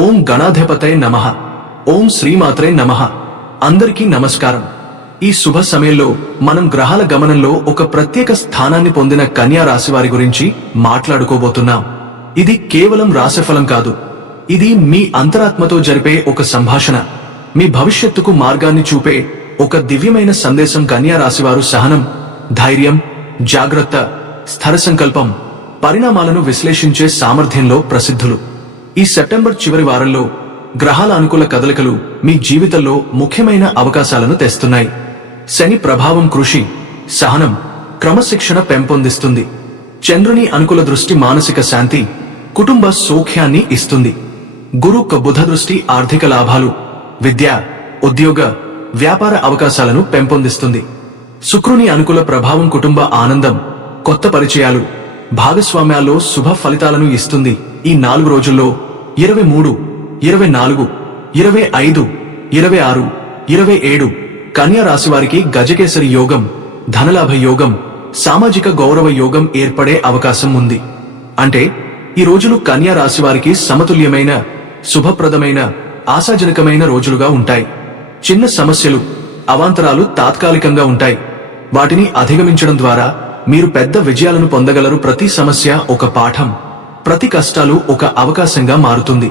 ఓం గణాధిపతయ నమః. ఓం శ్రీమాత్రే నమః. అందరికీ నమస్కారం. ఈ శుభ సమయంలో మనం గ్రహాల గమనంలో ఒక ప్రత్యేక స్థానాన్ని పొందిన కన్యా రాశి వారి గురించి మాట్లాడుకోబోతున్నాం. ఇది కేవలం రాశిఫలం కాదు. ఇది మీ అంతరాత్మతో జరిపే ఒక సంభాషణ. మీ భవిష్యత్తుకు మార్గాన్ని చూపే ఒక దివ్యమైన సందేశం కన్యా రాశివారు సహనం ధైర్యం జాగ్రత్త స్థిర సంకల్పం పరిణామాలను విశ్లేషించే సామర్థ్యంలో ప్రసిద్ధులు. ఈ సెప్టెంబర్ చివరి వారంలో గ్రహాల అనుకూల కదలికలు మీ జీవితంలో ముఖ్యమైన అవకాశాలను తెస్తున్నాయి. శని ప్రభావం కృషి సహనం క్రమశిక్షణ పెంపొందిస్తుంది. చంద్రుని అనుకూల దృష్టి మానసిక శాంతి కుటుంబ సౌఖ్యాన్ని ఇస్తుంది. గురు బుధ దృష్టి ఆర్థిక లాభాలు విద్య ఉద్యోగ వ్యాపార అవకాశాలను పెంపొందిస్తుంది. శుక్రుని అనుకూల ప్రభావం కుటుంబ ఆనందం కొత్త పరిచయాలు భాగస్వామ్యాల్లో శుభ ఫలితాలను ఇస్తుంది. ఈ నాలుగు రోజుల్లో ఇరవై మూడు ఇరవై నాలుగు ఇరవై ఐదు ఇరవై ఆరు ఇరవై ఏడు కన్యా రాశి వారికి గజకేసరి యోగం ధనలాభ యోగం సామాజిక గౌరవ యోగం ఏర్పడే అవకాశం ఉంది. అంటే ఈ రోజులు కన్యా రాశి వారికి సమతుల్యమైన శుభప్రదమైన ఆశాజనకమైన రోజులుగా ఉంటాయి. చిన్న సమస్యలు అవాంతరాలు తాత్కాలికంగా ఉంటాయి. వాటిని అధిగమించడం ద్వారా మీరు పెద్ద విజయాలను పొందగలరు ప్రతి సమస్య ఒక పాఠం. ప్రతి కష్టాలు ఒక అవకాశంగా మారుతుంది.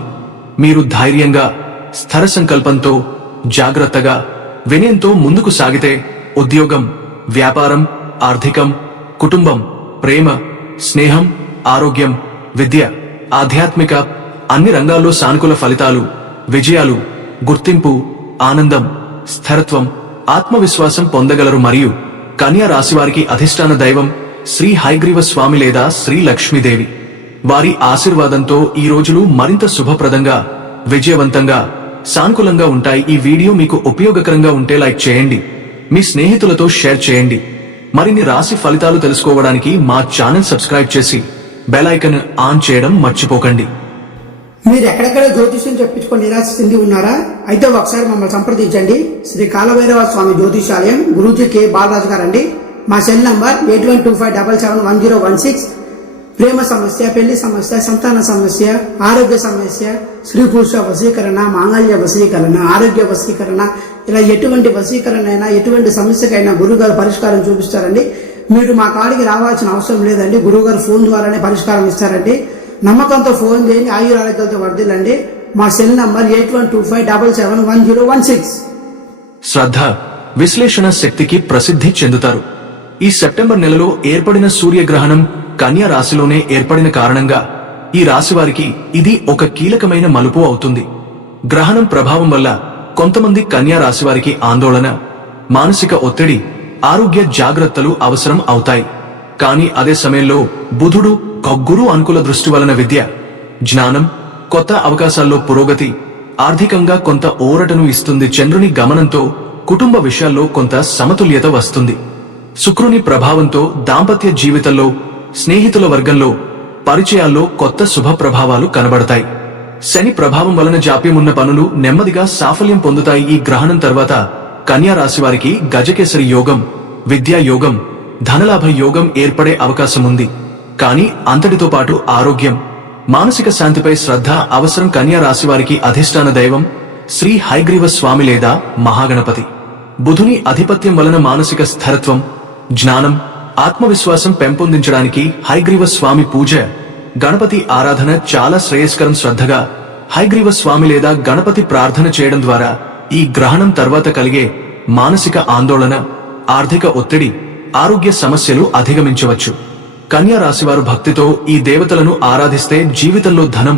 మీరు ధైర్యంగా స్థిర సంకల్పంతో జాగ్రత్తగా వినయంతో ముందుకు సాగితే ఉద్యోగం వ్యాపారం ఆర్థికం కుటుంబం ప్రేమ స్నేహం ఆరోగ్యం విద్య ఆధ్యాత్మిక అన్ని రంగాల్లో సానుకూల ఫలితాలు విజయాలు గుర్తింపు ఆనందం స్థిరత్వం ఆత్మవిశ్వాసం పొందగలరు మరియు కన్యా రాశివారికి అధిష్టాన దైవం శ్రీ హైగ్రీవ స్వామి లేదా శ్రీ లక్ష్మీదేవి. వారి ఆశీర్వాదంతో ఈ రోజులు మరింత శుభప్రదంగా విజయవంతంగా సానుకూలంగా ఉంటాయి. ఈ వీడియో మీకు ఉపయోగకరంగా ఉంటే లైక్ చేయండి. మీ స్నేహితులతో షేర్ చేయండి. మరిన్ని రాశి ఫలితాలు తెలుసుకోవడానికి మా ఛానల్ సబ్స్క్రైబ్ చేసి బెలైకన్ ఆన్ చేయడం మర్చిపోకండి. మీరు ఎక్కడెక్కడ జ్యోతిష్యం చెప్పించుకొని నిరాశ చెంది ఉన్నారా? అయితే ఒకసారి మమ్మల్ని సంప్రదించండి. శ్రీ కాలభైరవ స్వామి జ్యోతిషాలయం గురూజీ కె బాలరాజు గారు అండి మా cell number eight one two five double seven one zero one six ప్రేమ సమస్య పెళ్ళి సమస్య సంతాన సమస్య ఆరోగ్య సమస్య స్త్రీ పురుష వశీకరణ మాంగళ్య వశీకరణ ఆరోగ్య వశీకరణ ఇలా ఎటువంటి వశీకరణ అయినా ఎటువంటి సమస్యకైనా గురుగారు పరిష్కారం చూపిస్తారండి. మీరు మా కాడికి రావాల్సిన అవసరం లేదండి. గురుగారు ఫోన్ ద్వారానే పరిష్కారం ఇస్తారండి. నమ్మకంతో ఫోన్ చేయండి. ఆయుర ఆరోగ్యాలతో వర్దిల్లండి మా cell number eight one two five double seven one zero one six. శ్రద్ధ విశ్లేషణ శక్తికి ప్రసిద్ధి చెందుతారు. ఈ సెప్టెంబర్ నెలలో ఏర్పడిన సూర్యగ్రహణం కన్యా రాశిలోనే ఏర్పడిన కారణంగా ఈ రాశి వారికి ఇది ఒక కీలకమైన మలుపు అవుతుంది. గ్రహణం ప్రభావం వల్ల కొంతమంది కన్యా రాశి వారికి ఆందోళన మానసిక ఒత్తిడి ఆరోగ్య జాగ్రత్తలు అవసరం అవుతాయి. కానీ అదే సమయంలో బుధుడు గురు అనుకుల దృష్టి వలన విద్య జ్ఞానం కొత్త అవకాశాల్లో పురోగతి ఆర్థికంగా కొంత ఊరటను ఇస్తుంది చంద్రుని గమనంతో కుటుంబ విషయాల్లో కొంత సమతుల్యత వస్తుంది. శుక్రుని ప్రభావంతో దాంపత్య జీవితంలో స్నేహితుల వర్గంలో పరిచయాల్లో కొత్త శుభ ప్రభావాలు కనబడతాయి. శని ప్రభావం వలన జాప్యమున్న పనులు నెమ్మదిగా సాఫల్యం పొందుతాయి. ఈ గ్రహణం తర్వాత కన్యా రాశి వారికి గజకేసరి యోగం విద్యా యోగం ధనలాభ యోగం ఏర్పడే అవకాశం ఉంది. కానీ అంతటితో పాటు ఆరోగ్యం మానసిక శాంతిపై శ్రద్ధ అవసరం కన్యా రాశి వారికి అధిష్టాన దైవం శ్రీ హైగ్రీవ స్వామి లేదా మహాగణపతి. బుధుని ఆధిపత్యం వలన మానసిక స్థిరత్వం జ్ఞానం ఆత్మవిశ్వాసం పెంపొందించడానికి హైగ్రీవ స్వామి పూజ గణపతి ఆరాధన చాలా శ్రేయస్కరం శ్రద్ధగా హైగ్రీవ స్వామి లేదా గణపతి ప్రార్థన చేయడం ద్వారా ఈ గ్రహణం తర్వాత కలిగే మానసిక ఆందోళన ఆర్థిక ఒత్తిడి ఆరోగ్య సమస్యలు అధిగమించవచ్చు. కన్యా రాశివారు భక్తితో ఈ దేవతలను ఆరాధిస్తే జీవితంలో ధనం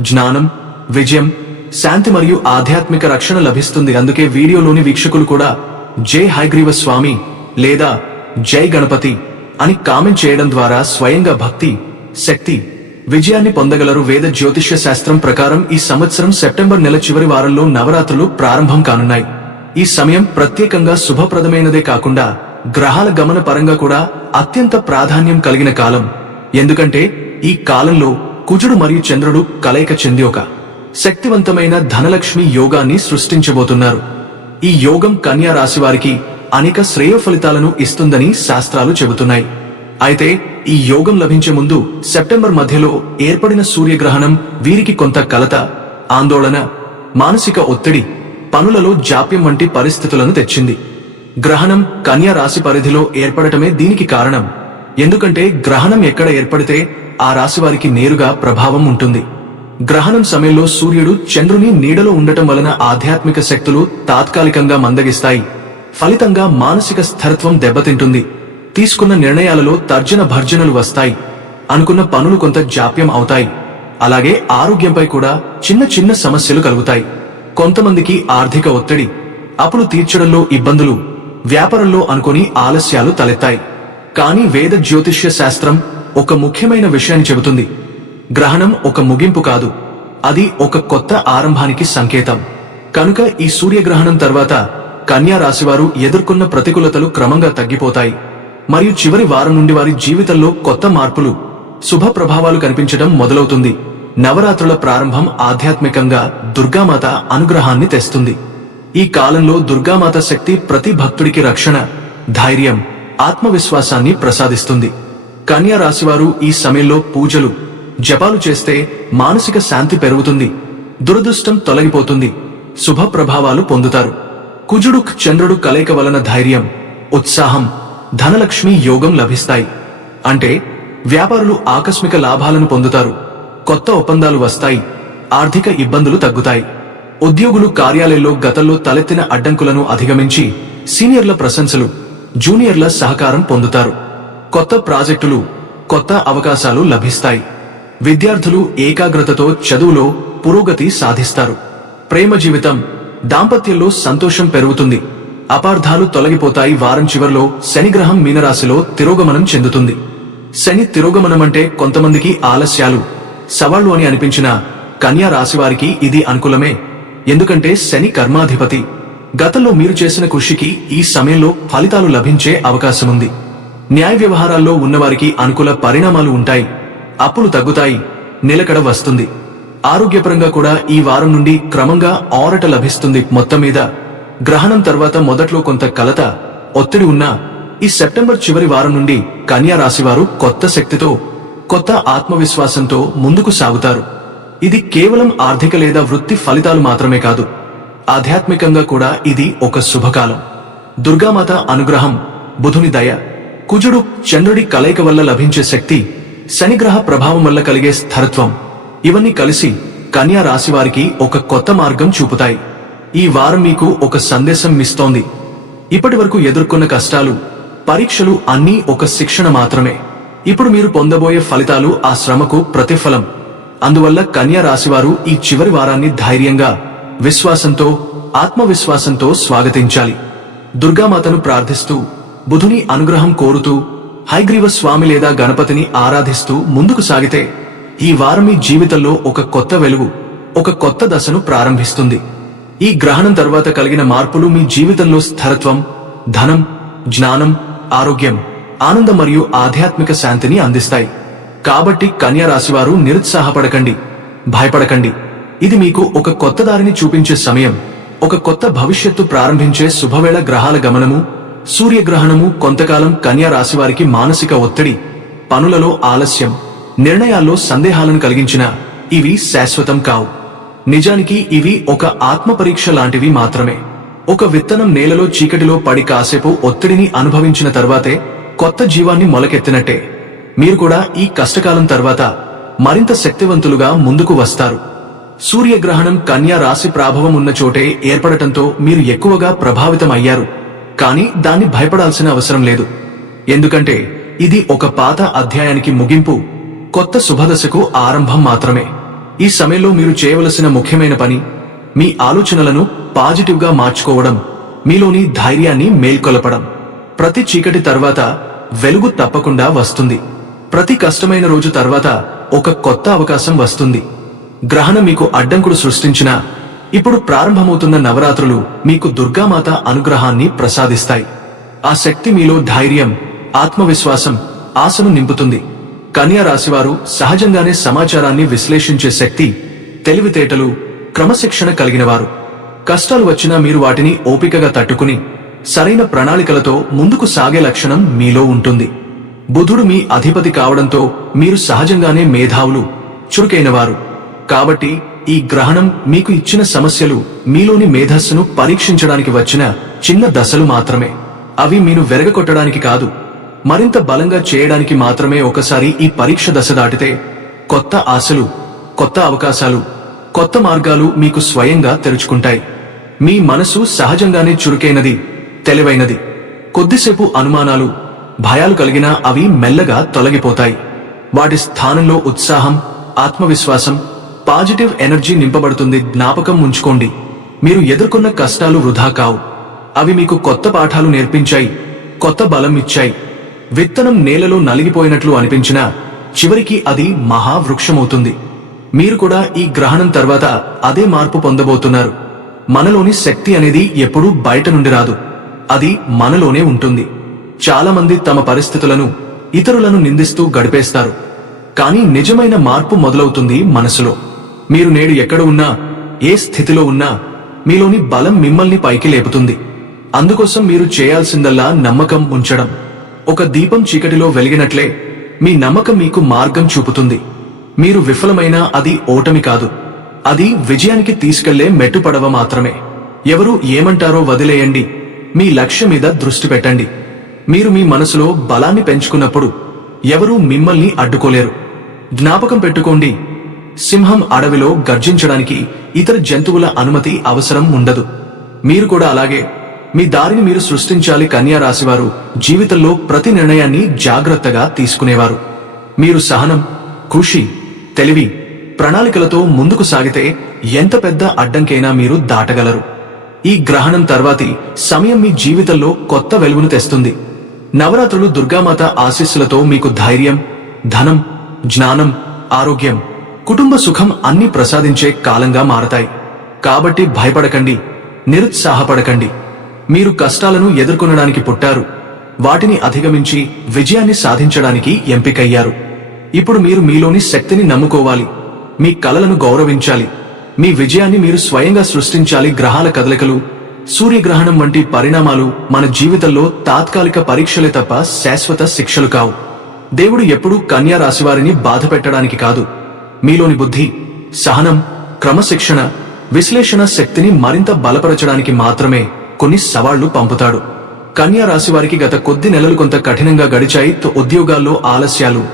జ్ఞానం విజయం శాంతి మరియు ఆధ్యాత్మిక రక్షణ లభిస్తుంది. అందుకే వీడియోలోని వీక్షకులు కూడా జై హైగ్రీవ స్వామి లేదా జై గణపతి అని కామెంట్ చేయడం ద్వారా స్వయంగా భక్తి శక్తి విజయాన్ని పొందగలరు వేద జ్యోతిష్య శాస్త్రం ప్రకారం ఈ సంవత్సరం సెప్టెంబర్ నెల చివరి వారంలో నవరాత్రులు ప్రారంభం కానున్నాయి. ఈ సమయం ప్రత్యేకంగా శుభప్రదమైనదే కాకుండా గ్రహాల గమన పరంగా కూడా అత్యంత ప్రాధాన్యం కలిగిన కాలం. ఎందుకంటే ఈ కాలంలో కుజుడు మరియు చంద్రుడు కలయిక చెంది ఒక శక్తివంతమైన ధనలక్ష్మి యోగాన్ని సృష్టించబోతున్నారు. ఈ యోగం కన్యా రాశి వారికి అనేక శ్రేయ ఫలితాలను ఇస్తుందని శాస్త్రాలు చెబుతున్నాయి. అయితే ఈ యోగం లభించే ముందు సెప్టెంబర్ మధ్యలో ఏర్పడిన సూర్యగ్రహణం వీరికి కొంత కలత ఆందోళన మానసిక ఒత్తిడి పనులలో జాప్యం వంటి పరిస్థితులను తెచ్చింది. గ్రహణం కన్యా రాశి పరిధిలో ఏర్పడటమే దీనికి కారణం. ఎందుకంటే గ్రహణం ఎక్కడ ఏర్పడితే ఆ రాశి వారికి నేరుగా ప్రభావం ఉంటుంది. గ్రహణం సమయంలో సూర్యుడు చంద్రుని నీడలో ఉండటం వలన ఆధ్యాత్మిక శక్తులు తాత్కాలికంగా మందగిస్తాయి. ఫలితంగా మానసిక స్థిరత్వం దెబ్బతింటుంది. తీసుకున్న నిర్ణయాలలో తర్జన భర్జనలు వస్తాయి. అనుకున్న పనులు కొంత జాప్యం అవుతాయి. అలాగే ఆరోగ్యంపై కూడా చిన్న చిన్న సమస్యలు కలుగుతాయి. కొంతమందికి ఆర్థిక ఒత్తిడి అప్పులు తీర్చడంలో ఇబ్బందులు వ్యాపారంలో అనుకొని ఆలస్యాలు తలెత్తాయి. కానీ వేద జ్యోతిష్య శాస్త్రం ఒక ముఖ్యమైన విషయాన్ని చెబుతుంది. గ్రహణం ఒక ముగింపు కాదు. అది ఒక కొత్త ఆరంభానికి సంకేతం. కనుక ఈ సూర్యగ్రహణం తర్వాత కన్యా రాశివారు ఎదుర్కొన్న ప్రతికూలతలు క్రమంగా తగ్గిపోతాయి. మరియు చివరి వారం నుండి వారి జీవితంలో కొత్త మార్పులు శుభ ప్రభావాలు కనిపించడం మొదలవుతుంది. నవరాత్రుల ప్రారంభం ఆధ్యాత్మికంగా దుర్గామాత అనుగ్రహాన్ని తెస్తుంది. ఈ కాలంలో దుర్గామాత శక్తి ప్రతి భక్తుడికి రక్షణ ధైర్యం ఆత్మవిశ్వాసాన్ని ప్రసాదిస్తుంది. కన్యా రాశివారు ఈ సమయంలో పూజలు జపాలు చేస్తే మానసిక శాంతి పెరుగుతుంది. దురదృష్టం తొలగిపోతుంది. శుభ ప్రభావాలు పొందుతారు. కుజుడు చంద్రుడు కలయిక వలన ధైర్యం ఉత్సాహం ధనలక్ష్మి యోగం లభిస్తాయి. అంటే వ్యాపారులు ఆకస్మిక లాభాలను పొందుతారు కొత్త ఒప్పందాలు వస్తాయి ఆర్థిక ఇబ్బందులు తగ్గుతాయి. ఉద్యోగులు కార్యాలయంలో గతంలో తలెత్తిన అడ్డంకులను అధిగమించి సీనియర్ల ప్రశంసలు జూనియర్ల సహకారం పొందుతారు. కొత్త ప్రాజెక్టులు కొత్త అవకాశాలు లభిస్తాయి. విద్యార్థులు ఏకాగ్రతతో చదువులో పురోగతి సాధిస్తారు. ప్రేమ జీవితం దాంపత్యంలో సంతోషం పెరుగుతుంది. అపార్థాలు తొలగిపోతాయి. వారం చివరిలో శనిగ్రహం మీనరాశిలో తిరోగమనం చెందుతుంది. శని తిరోగమనం అంటే కొంతమందికి ఆలస్యాలు. సవాళ్ళు అని అనిపించిన కన్యా రాశివారికి ఇది అనుకూలమే. ఎందుకంటే శని కర్మాధిపతి. గతంలో మీరు చేసిన కృషికి ఈ సమయంలో ఫలితాలు లభించే అవకాశముంది. న్యాయ వ్యవహారాల్లో ఉన్నవారికి అనుకూల పరిణామాలు ఉంటాయి. అప్పులు తగ్గుతాయి. నిలకడ వస్తుంది. ఆరోగ్యపరంగా కూడా ఈ వారం నుండి క్రమంగా ఆరట లభిస్తుంది. మొత్తం మీద గ్రహణం తర్వాత మొదట్లో కొంత కలత ఒత్తిడి ఉన్నా ఈ సెప్టెంబర్ చివరి వారం నుండి కన్యా రాశివారు కొత్త శక్తితో కొత్త ఆత్మవిశ్వాసంతో ముందుకు సాగుతారు. ఇది కేవలం ఆర్థిక లేదా వృత్తి ఫలితాలు మాత్రమే కాదు. ఆధ్యాత్మికంగా కూడా ఇది ఒక శుభకాలం. దుర్గామాత అనుగ్రహం బుధుని దయ కుజుడు చంద్రుడి కలయిక వల్ల లభించే శక్తి శనిగ్రహ ప్రభావం వల్ల కలిగే స్థిరత్వం. ఇవన్నీ కలిసి కన్యా రాశి వారికి ఒక కొత్త మార్గం చూపుతాయి. ఈ వారం మీకు ఒక సందేశం మిస్తోంది. ఇప్పటి వరకు ఎదుర్కొన్న కష్టాలు పరీక్షలు అన్నీ ఒక శిక్షణ మాత్రమే. ఇప్పుడు మీరు పొందబోయే ఫలితాలు ఆ శ్రమకు ప్రతిఫలం. అందువల్ల కన్యా రాశివారు ఈ చివరి వారాన్ని ధైర్యంగా విశ్వాసంతో ఆత్మవిశ్వాసంతో స్వాగతించాలి. దుర్గామాతను ప్రార్థిస్తూ బుధుని అనుగ్రహం కోరుతూ హైగ్రీవ స్వామి లేదా గణపతిని ఆరాధిస్తూ ముందుకు సాగితే ఈ వారం మీ జీవితంలో ఒక కొత్త వెలుగు ఒక కొత్త దశను ప్రారంభిస్తుంది. ఈ గ్రహణం తర్వాత కలిగిన మార్పులు మీ జీవితంలో స్థిరత్వం ధనం జ్ఞానం ఆరోగ్యం ఆనందం మరియు ఆధ్యాత్మిక శాంతిని అందిస్తాయి. కాబట్టి కన్యా రాశివారు నిరుత్సాహపడకండి భయపడకండి. ఇది మీకు ఒక కొత్త దారిని చూపించే సమయం ఒక కొత్త భవిష్యత్తు ప్రారంభించే శుభవేళ గ్రహాల గమనము సూర్యగ్రహణము కొంతకాలం కన్యా రాశివారికి మానసిక ఒత్తిడి పనులలో ఆలస్యం నిర్ణయాల్లో సందేహాలను కలిగించిన ఇవి శాశ్వతం కావు. నిజానికి ఇవి ఒక ఆత్మపరీక్ష లాంటివి మాత్రమే. ఒక విత్తనం నేలలో చీకటిలో పడి కాసేపు ఒత్తిడిని అనుభవించిన తర్వాతే కొత్త జీవాన్ని మొలకెత్తినట్టే. మీరు కూడా ఈ కష్టకాలం తర్వాత మరింత శక్తివంతులుగా ముందుకు వస్తారు. సూర్యగ్రహణం కన్యా రాశి ప్రాభవం ఉన్న చోటే ఏర్పడటంతో మీరు ఎక్కువగా ప్రభావితం అయ్యారు. కానీ దాన్ని భయపడాల్సిన అవసరం లేదు. ఎందుకంటే ఇది ఒక పాత అధ్యాయానికి ముగింపు కొత్త శుభదశకు ఆరంభం మాత్రమే. ఈ సమయంలో మీరు చేయవలసిన ముఖ్యమైన పని మీ ఆలోచనలను పాజిటివ్గా మార్చుకోవడం మీలోని ధైర్యాన్ని మేల్కొలపడం. ప్రతి చీకటి తర్వాత వెలుగు తప్పకుండా వస్తుంది. ప్రతి కష్టమైన రోజు తర్వాత ఒక కొత్త అవకాశం వస్తుంది. గ్రహణం మీకు అడ్డంకులు సృష్టించినా ఇప్పుడు ప్రారంభమవుతున్న నవరాత్రులు మీకు దుర్గామాత అనుగ్రహాన్ని ప్రసాదిస్తాయి. ఆ శక్తి మీలో ధైర్యం ఆత్మవిశ్వాసం ఆశను నింపుతుంది. కన్యా రాశివారు సహజంగానే సమాచారాన్ని విశ్లేషించే శక్తి తెలివితేటలు క్రమశిక్షణ కలిగినవారు. కష్టాలు వచ్చినా మీరు వాటిని ఓపికగా తట్టుకుని సరైన ప్రణాళికలతో ముందుకు సాగే లక్షణం మీలో ఉంటుంది. బుధుడు మీ అధిపతి కావడంతో మీరు సహజంగానే మేధావులు చురుకైనవారు. కాబట్టి ఈ గ్రహణం మీకు ఇచ్చిన సమస్యలు మీలోని మేధస్సును పరీక్షించడానికి వచ్చిన చిన్న దశలు మాత్రమే. అవి మీను వెరగకొట్టడానికి కాదు మరింత బలంగా చేయడానికి మాత్రమే ఒకసారి ఈ పరీక్ష దశ దాటితే కొత్త ఆశలు కొత్త అవకాశాలు కొత్త మార్గాలు మీకు స్వయంగా తెరుచుకుంటాయి. మీ మనసు సహజంగానే చురుకైనది తెలివైనది. కొద్దిసేపు అనుమానాలు భయాలు కలిగినా అవి మెల్లగా తొలగిపోతాయి. వాటి స్థానంలో ఉత్సాహం ఆత్మవిశ్వాసం పాజిటివ్ ఎనర్జీ నింపబడుతుంది జ్ఞాపకం ఉంచుకోండి. మీరు ఎదుర్కొన్న కష్టాలు వృధా కావు. అవి మీకు కొత్త పాఠాలు నేర్పించాయి కొత్త బలం ఇచ్చాయి. విత్తనం నేలలో నలిగిపోయినట్లు అనిపించినా చివరికి అది మహావృక్షమవుతుంది. మీరు కూడా ఈ గ్రహణం తర్వాత అదే మార్పు పొందబోతున్నారు. మనలోని శక్తి అనేది ఎప్పుడూ బయట నుండి రాదు. అది మనలోనే ఉంటుంది. చాలామంది తమ పరిస్థితులను ఇతరులను నిందిస్తూ గడిపేస్తారు. కానీ నిజమైన మార్పు మొదలవుతుంది మనసులో. మీరు నేడు ఎక్కడ ఉన్నా ఏ స్థితిలో ఉన్నా మీలోని బలం మిమ్మల్ని పైకి లేపుతుంది. అందుకోసం మీరు చేయాల్సిందల్లా నమ్మకం ఉంచడం. ఒక దీపం చీకటిలో వెలిగినట్లే మీ నమ్మకం మీకు మార్గం చూపుతుంది. మీరు విఫలమైనా అది ఓటమి కాదు. అది విజయానికి తీసుకెళ్ళే మెట్టుపడవ మాత్రమే. ఎవరు ఏమంటారో వదిలేయండి. మీ లక్ష్యం మీద దృష్టి పెట్టండి. మీరు మీ మనసులో బలాన్ని పెంచుకున్నప్పుడు ఎవరూ మిమ్మల్ని అడ్డుకోలేరు. జ్ఞాపకం పెట్టుకోండి. సింహం అడవిలో గర్జించడానికి ఇతర జంతువుల అనుమతి అవసరం ఉండదు. మీరు కూడా అలాగే మీ దారిని మీరు సృష్టించాలి కన్యా రాశివారు జీవితంలో ప్రతి నిర్ణయాన్ని జాగ్రత్తగా తీసుకునేవారు. మీరు సహనం కృషి తెలివి ప్రణాళికలతో ముందుకు సాగితే ఎంత పెద్ద అడ్డంకైనా మీరు దాటగలరు. ఈ గ్రహణం తర్వాతి సమయం మీ జీవితంలో కొత్త వెలుగును తెస్తుంది. నవరాత్రులు దుర్గామాత ఆశీస్సులతో మీకు ధైర్యం ధనం జ్ఞానం ఆరోగ్యం కుటుంబ సుఖం అన్ని ప్రసాదించే కాలంగా మారతాయి. కాబట్టి భయపడకండి నిరుత్సాహపడకండి. మీరు కష్టాలను ఎదుర్కొనడానికి పుట్టారు. వాటిని అధిగమించి విజయాన్ని సాధించడానికి ఎంపికయ్యారు. ఇప్పుడు మీరు మీలోని శక్తిని నమ్ముకోవాలి. మీ కలలను గౌరవించాలి. మీ విజయాన్ని మీరు స్వయంగా సృష్టించాలి గ్రహాల కదలికలు సూర్యగ్రహణం వంటి పరిణామాలు మన జీవితంలో తాత్కాలిక పరీక్షలే తప్ప శాశ్వత శిక్షలు కావు. దేవుడు ఎప్పుడూ కన్యా రాశివారిని బాధ పెట్టడానికి కాదు. మీలోని బుద్ధి సహనం క్రమశిక్షణ విశ్లేషణ శక్తిని మరింత బలపరచడానికి మాత్రమే కొన్ని సవాళ్ళు పంపుతాడు. కన్యా రాశి వారికి గత కొద్ది నెలలు కొంత కఠినంగా గడిచాయి ఉద్యోగాల్లో ఆలస్యాలు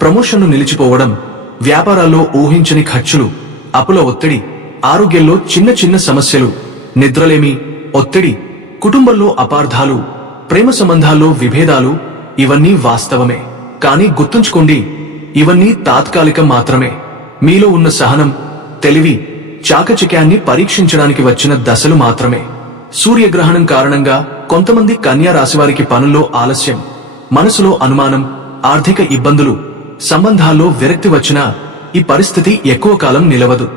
ప్రమోషన్లు నిలిచిపోవడం వ్యాపారాల్లో ఊహించని ఖర్చులు అప్పుల ఒత్తిడి ఆరోగ్యంలో చిన్న చిన్న సమస్యలు నిద్రలేమి ఒత్తిడి కుటుంబంలో అపార్థాలు ప్రేమ సంబంధాల్లో విభేదాలు ఇవన్నీ వాస్తవమే. కానీ గుర్తుంచుకోండి ఇవన్నీ తాత్కాలికం మాత్రమే. మీలో ఉన్న సహనం తెలివి చాకచక్యాన్ని పరీక్షించడానికి వచ్చిన దశలు మాత్రమే. సూర్యగ్రహణం కారణంగా కొంతమంది కన్యా రాశివారికి పనుల్లో ఆలస్యం మనసులో అనుమానం ఆర్థిక ఇబ్బందులు సంబంధాల్లో విరక్తి వచ్చినా ఈ పరిస్థితి ఎక్కువ కాలం నిలవదు.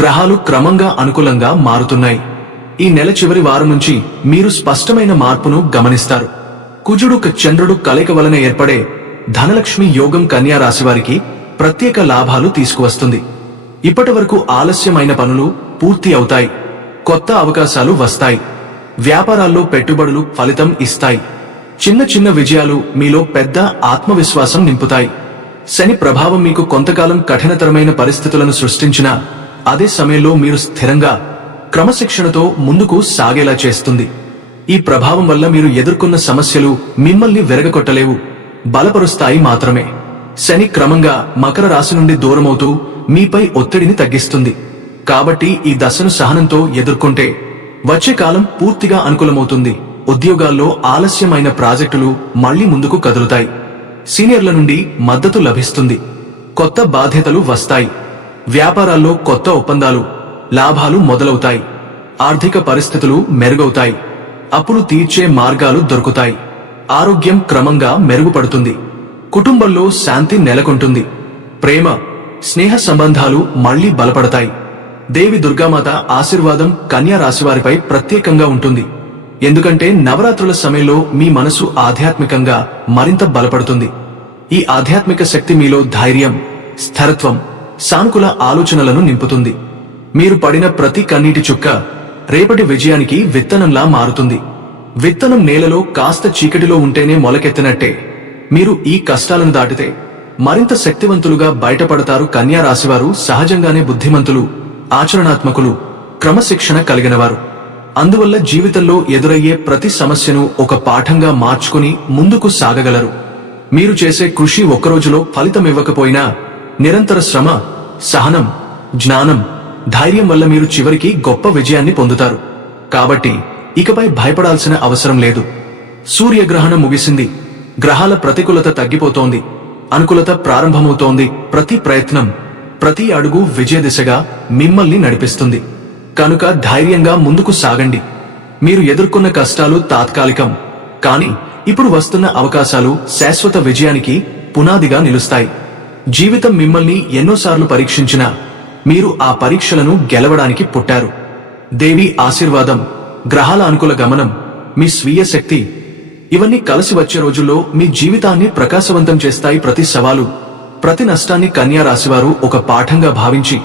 గ్రహాలు క్రమంగా అనుకూలంగా మారుతున్నాయి. ఈ నెల చివరి వారం నుంచి మీరు స్పష్టమైన మార్పును గమనిస్తారు. కుజుడు క- చంద్రుడు కలయిక వలన ఏర్పడే ధనలక్ష్మి యోగం కన్యా రాశివారికి ప్రత్యేక లాభాలు తీసుకువస్తుంది. ఇప్పటి వరకు ఆలస్యమైన పనులు పూర్తి అవుతాయి. కొత్త అవకాశాలు వస్తాయి. వ్యాపారాల్లో పెట్టుబడులు ఫలితం ఇస్తాయి. చిన్న చిన్న విజయాలు మీలో పెద్ద ఆత్మవిశ్వాసం నింపుతాయి. శని ప్రభావం మీకు కొంతకాలం కఠినతరమైన పరిస్థితులను సృష్టించినా అదే సమయంలో మీరు స్థిరంగా క్రమశిక్షణతో ముందుకు సాగేలా చేస్తుంది. ఈ ప్రభావం వల్ల మీరు ఎదుర్కొన్న సమస్యలు మిమ్మల్ని వెరగకొట్టలేవు. బలపరుస్తాయి మాత్రమే. శని క్రమంగా మకర రాశి నుండి దూరమవుతూ మీపై ఒత్తిడిని తగ్గిస్తుంది. కాబట్టి ఈ దశను సహనంతో ఎదుర్కొంటే వచ్చే కాలం పూర్తిగా అనుకూలమవుతుంది. ఉద్యోగాల్లో ఆలస్యమైన ప్రాజెక్టులు మళ్ళీ ముందుకు కదులుతాయి. సీనియర్ల నుండి మద్దతు లభిస్తుంది. కొత్త బాధ్యతలు వస్తాయి. వ్యాపారాల్లో కొత్త ఒప్పందాలు లాభాలు మొదలవుతాయి. ఆర్థిక పరిస్థితులు మెరుగవుతాయి. అప్పులు తీర్చే మార్గాలు దొరుకుతాయి. ఆరోగ్యం క్రమంగా మెరుగుపడుతుంది. కుటుంబంలో శాంతి నెలకొంటుంది. ప్రేమ స్నేహ సంబంధాలు మళ్ళీ బలపడతాయి. దేవి దుర్గామాత ఆశీర్వాదం కన్యా రాశివారిపై ప్రత్యేకంగా ఉంటుంది. ఎందుకంటే నవరాత్రుల సమయంలో మీ మనసు ఆధ్యాత్మికంగా మరింత బలపడుతుంది. ఈ ఆధ్యాత్మిక శక్తి మీలో ధైర్యం స్థిరత్వం సానుకూల ఆలోచనలను నింపుతుంది. మీరు పడిన ప్రతి కన్నీటి చుక్క రేపటి విజయానికి విత్తనంలా మారుతుంది. విత్తనం నేలలో కాస్త చీకటిలో ఉంటేనే మొలకెత్తినట్టే. మీరు ఈ కష్టాలను దాటితే మరింత శక్తివంతులుగా బయటపడతారు కన్యా రాశివారు సహజంగానే బుద్ధిమంతులు. ఆచరణాత్మకులు క్రమశిక్షణ కలిగినవారు. అందువల్ల జీవితంలో ఎదురయ్యే ప్రతి సమస్యను ఒక పాఠంగా మార్చుకుని ముందుకు సాగగలరు. మీరు చేసే కృషి ఒక్కరోజులో ఫలితం ఇవ్వకపోయినా నిరంతర శ్రమ సహనం జ్ఞానం ధైర్యం వల్ల మీరు చివరికి గొప్ప విజయాన్ని పొందుతారు. కాబట్టి ఇకపై భయపడాల్సిన అవసరం లేదు. సూర్యగ్రహణం ముగిసింది. గ్రహాల ప్రతికూలత తగ్గిపోతోంది. అనుకూలత ప్రారంభమవుతోంది. ప్రతి ప్రయత్నం ప్రతి అడుగు విజయ దిశగా మిమ్మల్ని నడిపిస్తుంది. కనుక ధైర్యంగా ముందుకు సాగండి. మీరు ఎదుర్కొన్న కష్టాలు తాత్కాలికం. కానీ ఇప్పుడు వస్తున్న అవకాశాలు శాశ్వత విజయానికి పునాదిగా నిలుస్తాయి. జీవితం మిమ్మల్ని ఎన్నోసార్లు పరీక్షించినా మీరు ఆ పరీక్షలను గెలవడానికి పుట్టారు. దేవి ఆశీర్వాదం గ్రహాల అనుకూల గమనం మీ స్వీయ శక్తి ఇవన్నీ కలిసి వచ్చే రోజుల్లో మీ జీవితాన్ని ప్రకాశవంతం చేస్తాయి ప్రతి సవాలు. ప్రతి నష్టాన్ని కన్యా రాశివారు ఒక పాఠంగా భావించి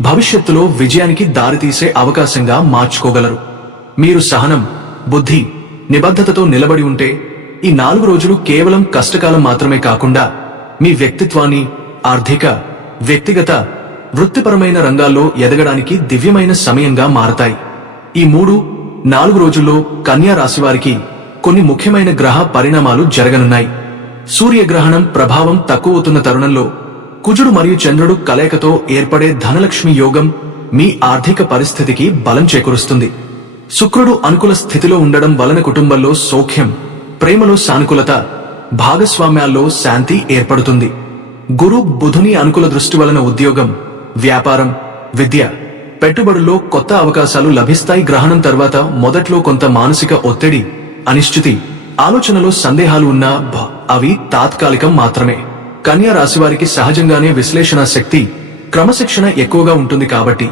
భవిష్యత్తులో విజయానికి దారితీసే అవకాశంగా మార్చుకోగలరు. మీరు సహనం బుద్ధి నిబద్ధతతో నిలబడి ఉంటే ఈ నాలుగు రోజులు కేవలం కష్టకాలం మాత్రమే కాకుండా మీ వ్యక్తిత్వాన్ని ఆర్థిక వ్యక్తిగత వృత్తిపరమైన రంగాల్లో ఎదగడానికి దివ్యమైన సమయంగా మారతాయి. ఈ మూడు నాలుగు రోజుల్లో కన్యా రాశివారికి కొన్ని ముఖ్యమైన గ్రహ పరిణామాలు జరగనున్నాయి. సూర్యగ్రహణం ప్రభావం తక్కువవుతున్న తరుణంలో కుజుడు మరియు చంద్రుడు కలయికతో ఏర్పడే ధనలక్ష్మి యోగం మీ ఆర్థిక పరిస్థితికి బలం చేకూరుస్తుంది. శుక్రుడు అనుకూల స్థితిలో ఉండడం వలన కుటుంబంలో సౌఖ్యం ప్రేమలో సానుకూలత భాగస్వామ్యాల్లో శాంతి ఏర్పడుతుంది. గురు బుధుని అనుకూల దృష్టి వలన ఉద్యోగం వ్యాపారం విద్య పెట్టుబడుల్లో కొత్త అవకాశాలు లభిస్తాయి. గ్రహణం తర్వాత మొదట్లో కొంత మానసిక ఒత్తిడి అనిశ్చితి ఆలోచనలో సందేహాలు ఉన్నా అవి తాత్కాలికం మాత్రమే. కన్యా రాశివారికి సహజంగానే విశ్లేషణ శక్తి క్రమశిక్షణ ఎక్కువగా ఉంటుంది కాబట్టి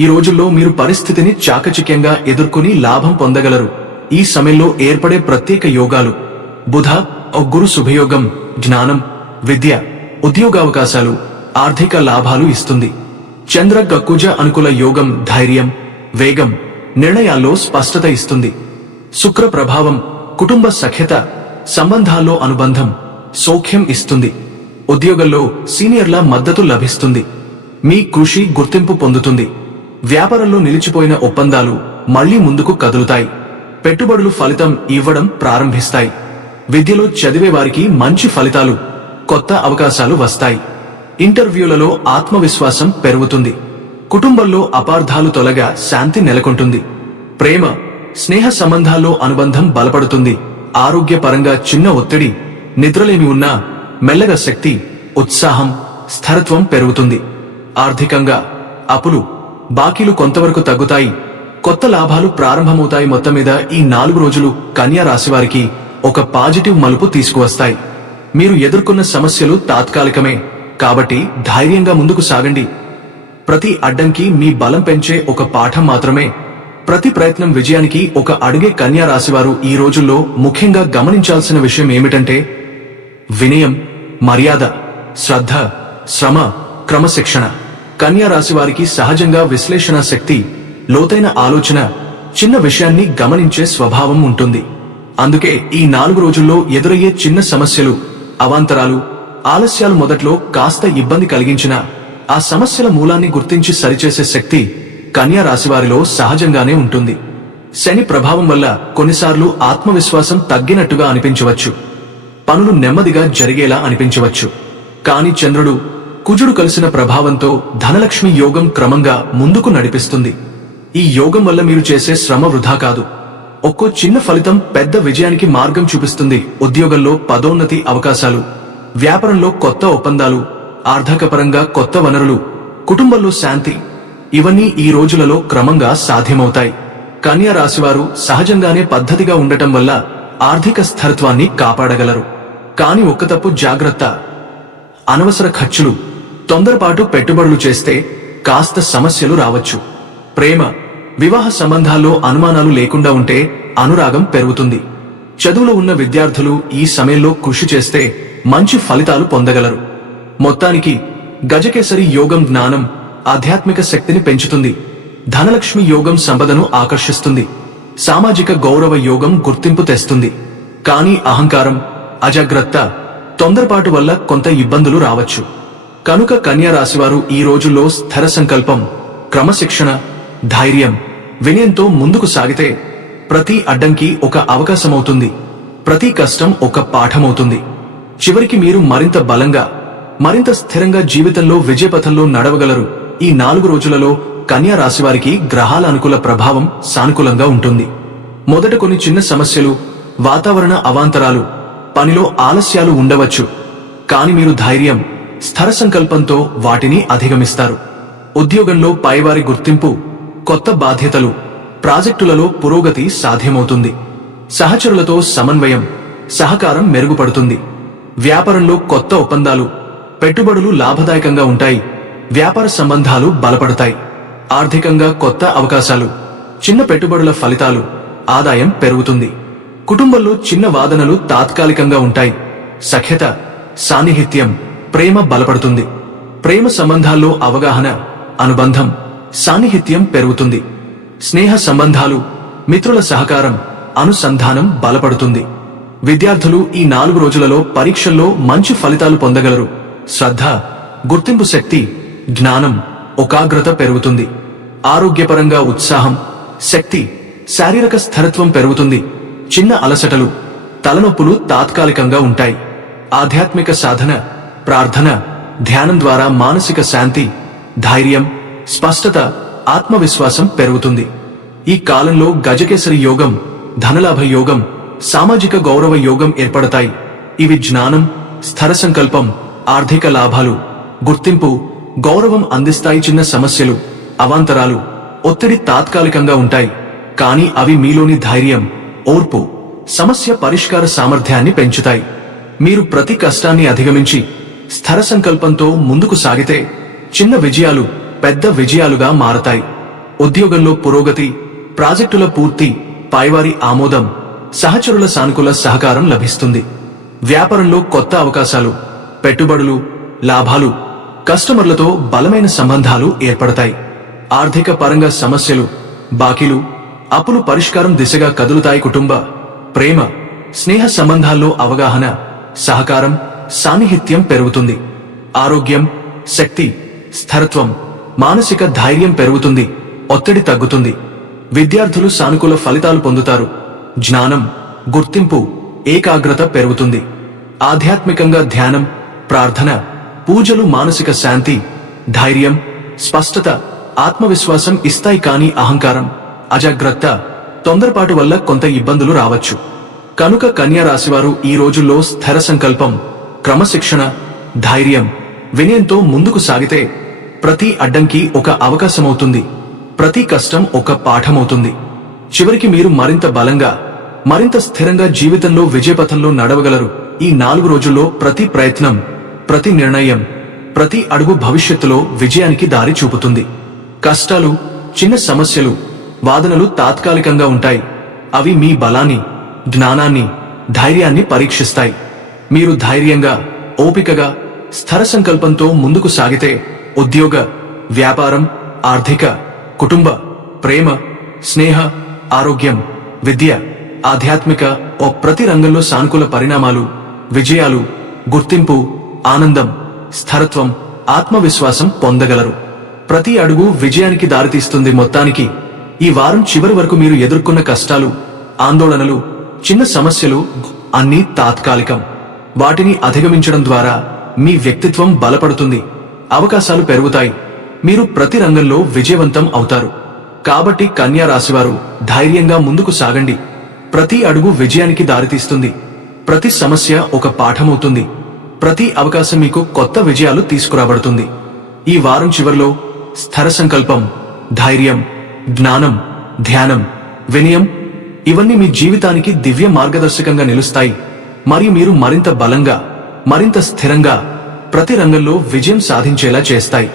ఈ రోజుల్లో మీరు పరిస్థితిని చాకచక్యంగా ఎదుర్కొని లాభం పొందగలరు. ఈ సమయంలో ఏర్పడే ప్రత్యేక యోగాలు బుధ ఓ గురు శుభయోగం జ్ఞానం విద్య ఉద్యోగావకాశాలు ఆర్థిక లాభాలు ఇస్తుంది. చంద్ర గక్కుజ అనుకూల యోగం ధైర్యం వేగం నిర్ణయాల్లో స్పష్టత ఇస్తుంది. శుక్ర ప్రభావం కుటుంబ సఖ్యత సంబంధాల్లో అనుబంధం సౌఖ్యం ఇస్తుంది. ఉద్యోగంలో సీనియర్ల మద్దతు లభిస్తుంది. మీ కృషి గుర్తింపు పొందుతుంది. వ్యాపారంలో నిలిచిపోయిన ఒప్పందాలు మళ్ళీ ముందుకు కదులుతాయి. పెట్టుబడులు ఫలితం ఇవ్వడం ప్రారంభిస్తాయి. విద్యలో చదివే వారికి మంచి ఫలితాలు కొత్త అవకాశాలు వస్తాయి. ఇంటర్వ్యూలలో ఆత్మవిశ్వాసం పెరుగుతుంది. కుటుంబంలో అపార్థాలు తొలగా శాంతి నెలకొంటుంది. ప్రేమ స్నేహ సంబంధాల్లో అనుబంధం బలపడుతుంది. ఆరోగ్యపరంగా చిన్న ఒత్తిడి నిద్రలేమి ఉన్నా మెల్లగా శక్తి ఉత్సాహం స్థిరత్వం పెరుగుతుంది. ఆర్థికంగా అప్పులు బాకీలు కొంతవరకు తగ్గుతాయి. కొత్త లాభాలు ప్రారంభమవుతాయి మొత్తం మీద ఈ నాలుగు రోజులు కన్యా రాశివారికి ఒక పాజిటివ్ మలుపు తీసుకువస్తాయి. మీరు ఎదుర్కొన్న సమస్యలు తాత్కాలికమే. కాబట్టి ధైర్యంగా ముందుకు సాగండి. ప్రతి అడ్డంకి మీ బలం పెంచే ఒక పాఠం మాత్రమే. ప్రతి ప్రయత్నం విజయానికి ఒక అడుగే కన్యా రాశివారు ఈ రోజుల్లో ముఖ్యంగా గమనించాల్సిన విషయం ఏమిటంటే వినయం మర్యాద శ్రద్ధ శ్రమ క్రమశిక్షణ. కన్యా రాశివారికి సహజంగా విశ్లేషణ శక్తి లోతైన ఆలోచన చిన్న విషయాన్ని గమనించే స్వభావం ఉంటుంది. అందుకే ఈ నాలుగు రోజుల్లో ఎదురయ్యే చిన్న సమస్యలు అవాంతరాలు ఆలస్యాలు మొదట్లో కాస్త ఇబ్బంది కలిగించినా ఆ సమస్యల మూలాన్ని గుర్తించి సరిచేసే శక్తి కన్యా రాశివారిలో సహజంగానే ఉంటుంది. శని ప్రభావం వల్ల కొన్నిసార్లు ఆత్మవిశ్వాసం తగ్గినట్టుగా అనిపించవచ్చు. పనులు నెమ్మదిగా జరిగేలా అనిపించవచ్చు. కాని చంద్రుడు కుజుడు కలిసిన ప్రభావంతో ధనలక్ష్మి యోగం క్రమంగా ముందుకు నడిపిస్తుంది. ఈ యోగం వల్ల మీరు చేసే శ్రమ వృధా కాదు. ఒక్కో చిన్న ఫలితం పెద్ద విజయానికి మార్గం చూపిస్తుంది. ఉద్యోగంలో పదోన్నతి అవకాశాలు వ్యాపారంలో కొత్త ఒప్పందాలు ఆర్థికపరంగా కొత్త వనరులు కుటుంబంలో శాంతి ఇవన్నీ ఈ రోజులలో క్రమంగా సాధ్యమవుతాయి. కన్యా రాశివారు సహజంగానే పద్ధతిగా ఉండటం వల్ల ఆర్థిక స్థిరత్వాన్ని కాపాడగలరు. కాని ఒక్క తప్పు జాగ్రత్త. అనవసర ఖర్చులు తొందరపాటు పెట్టుబడులు చేస్తే కాస్త సమస్యలు రావచ్చు. ప్రేమ వివాహ సంబంధాల్లో అనుమానాలు లేకుండా ఉంటే అనురాగం పెరుగుతుంది. చదువులో ఉన్న విద్యార్థులు ఈ సమయంలో కృషి చేస్తే మంచి ఫలితాలు పొందగలరు. మొత్తానికి గజకేసరి యోగం జ్ఞానం ఆధ్యాత్మిక శక్తిని పెంచుతుంది. ధనలక్ష్మి యోగం సంపదను ఆకర్షిస్తుంది. సామాజిక గౌరవ యోగం గుర్తింపు తెస్తుంది. కానీ అహంకారం అజాగ్రత్త తొందరపాటు వల్ల కొంత ఇబ్బందులు రావచ్చు. కనుక కన్యా రాశివారు ఈ రోజుల్లో స్థిర సంకల్పం క్రమశిక్షణ ధైర్యం వినయంతో ముందుకు సాగితే ప్రతి అడ్డంకి ఒక అవకాశమవుతుంది. ప్రతి కష్టం ఒక పాఠమవుతుంది. చివరికి మీరు మరింత బలంగా మరింత స్థిరంగా జీవితంలో విజయపథంలో నడవగలరు. ఈ నాలుగు రోజులలో కన్యా రాశివారికి గ్రహాల అనుకూల ప్రభావం సానుకూలంగా ఉంటుంది. మొదట కొన్ని చిన్న సమస్యలు వాతావరణ అవాంతరాలు పనిలో ఆలస్యాలు ఉండవచ్చు. కాని మీరు ధైర్యం స్థర సంకల్పంతో వాటిని అధిగమిస్తారు. ఉద్యోగంలో పైవారి గుర్తింపు కొత్త బాధ్యతలు ప్రాజెక్టులలో పురోగతి సాధ్యమవుతుంది. సహచరులతో సమన్వయం సహకారం మెరుగుపడుతుంది. వ్యాపారంలో కొత్త ఒప్పందాలు పెట్టుబడులు లాభదాయకంగా ఉంటాయి. వ్యాపార సంబంధాలు బలపడతాయి. ఆర్థికంగా కొత్త అవకాశాలు చిన్న పెట్టుబడుల ఫలితాలు ఆదాయం పెరుగుతుంది. కుటుంబంలో చిన్న వాదనలు తాత్కాలికంగా ఉంటాయి. సఖ్యత సాన్నిహిత్యం ప్రేమ బలపడుతుంది. ప్రేమ సంబంధాల్లో అవగాహన అనుబంధం సాన్నిహిత్యం పెరుగుతుంది. స్నేహ సంబంధాలు మిత్రుల సహకారం అనుసంధానం బలపడుతుంది. విద్యార్థులు ఈ నాలుగు రోజులలో పరీక్షల్లో మంచి ఫలితాలు పొందగలరు. శ్రద్ధ గుర్తింపు శక్తి జ్ఞానం ఒకాగ్రత పెరుగుతుంది. ఆరోగ్యపరంగా ఉత్సాహం శక్తి శారీరక స్థిరత్వం పెరుగుతుంది. చిన్న అలసటలు తలనొప్పులు తాత్కాలికంగా ఉంటాయి. ఆధ్యాత్మిక సాధన ప్రార్థన ధ్యానం ద్వారా మానసిక శాంతి ధైర్యం స్పష్టత ఆత్మవిశ్వాసం పెరుగుతుంది. ఈ కాలంలో గజకేసరి యోగం ధనలాభ యోగం సామాజిక గౌరవ యోగం ఏర్పడతాయి. ఇవి జ్ఞానం స్థర సంకల్పం ఆర్థిక లాభాలు గుర్తింపు గౌరవం అందిస్తాయి చిన్న సమస్యలు అవాంతరాలు ఒత్తిడి తాత్కాలికంగా ఉంటాయి కానీ అవి మీలోని ధైర్యం ఓర్పు సమస్య పరిష్కార సామర్థ్యాన్ని పెంచుతాయి. మీరు ప్రతి కష్టాన్ని అధిగమించి స్థిర సంకల్పంతో ముందుకు సాగితే చిన్న విజయాలు పెద్ద విజయాలుగా మారతాయి. ఉద్యోగంలో పురోగతి ప్రాజెక్టుల పూర్తి పైవారి ఆమోదం సహచరుల సానుకూల సహకారం లభిస్తుంది. వ్యాపారంలో కొత్త అవకాశాలు పెట్టుబడులు లాభాలు కస్టమర్లతో బలమైన సంబంధాలు ఏర్పడతాయి. ఆర్థిక పరంగా సమస్యలు బాకీలు అప్పులు పరిష్కారం దిశగా కదులుతాయి కుటుంబ ప్రేమ స్నేహ సంబంధాల్లో అవగాహన సహకారం సాన్నిహిత్యం పెరుగుతుంది. ఆరోగ్యం శక్తి స్థిరత్వం మానసిక ధైర్యం పెరుగుతుంది ఒత్తిడి తగ్గుతుంది. విద్యార్థులు సానుకూల ఫలితాలు పొందుతారు. జ్ఞానం గుర్తింపు ఏకాగ్రత పెరుగుతుంది. ఆధ్యాత్మికంగా ధ్యానం ప్రార్థన పూజలు మానసిక శాంతి ధైర్యం స్పష్టత ఆత్మవిశ్వాసం ఇస్తాయి కానీ అహంకారం అజాగ్రత్త తొందరపాటు వల్ల కొంత ఇబ్బందులు రావచ్చు. కనుక కన్యా రాశివారు ఈ రోజుల్లో స్థిర సంకల్పం క్రమశిక్షణ ధైర్యం వినయంతో ముందుకు సాగితే ప్రతి అడ్డంకి ఒక అవకాశమవుతుంది. ప్రతి కష్టం ఒక పాఠమవుతుంది. చివరికి మీరు మరింత బలంగా మరింత స్థిరంగా జీవితంలో విజయపథంలో నడవగలరు. ఈ నాలుగు రోజుల్లో ప్రతి ప్రయత్నం ప్రతి నిర్ణయం ప్రతి అడుగు భవిష్యత్తులో విజయానికి దారి చూపుతుంది. కష్టాలు చిన్న సమస్యలు వాదనలు తాత్కాలికంగా ఉంటాయి. అవి మీ బలాన్ని జ్ఞానాన్ని ధైర్యాన్ని పరీక్షిస్తాయి. మీరు ధైర్యంగా ఓపికగా స్థిర సంకల్పంతో ముందుకు సాగితే ఉద్యోగ వ్యాపారం ఆర్థిక కుటుంబ ప్రేమ స్నేహ ఆరోగ్యం విద్య ఆధ్యాత్మిక ఓ ప్రతి రంగంలో సానుకూల పరిణామాలు విజయాలు గుర్తింపు ఆనందం స్థిరత్వం ఆత్మవిశ్వాసం పొందగలరు. ప్రతి అడుగు విజయానికి దారితీస్తుంది మొత్తానికి. ఈ వారం చివరి వరకు మీరు ఎదుర్కొన్న కష్టాలు ఆందోళనలు చిన్న సమస్యలు అన్నీ తాత్కాలికం. వాటిని అధిగమించడం ద్వారా మీ వ్యక్తిత్వం బలపడుతుంది. అవకాశాలు పెరుగుతాయి. మీరు ప్రతి రంగంలో విజయవంతం అవుతారు. కాబట్టి కన్యా రాశివారు ధైర్యంగా ముందుకు సాగండి. ప్రతి అడుగు విజయానికి దారితీస్తుంది. ప్రతి సమస్య ఒక పాఠమవుతుంది. ప్రతి అవకాశం మీకు కొత్త విజయాలు తీసుకురాబడుతుంది. ఈ వారం చివర్లో స్థర సంకల్పం ధైర్యం జ్ఞానం ధ్యానం వినయం ఇవన్నీ మీ జీవితానికి దివ్య మార్గదర్శకంగా నిలుస్తాయి. మరియు మీరు మరింత బలంగా మరింత స్థిరంగా ప్రతి రంగంలో విజయం సాధించేలా చేస్తాయి.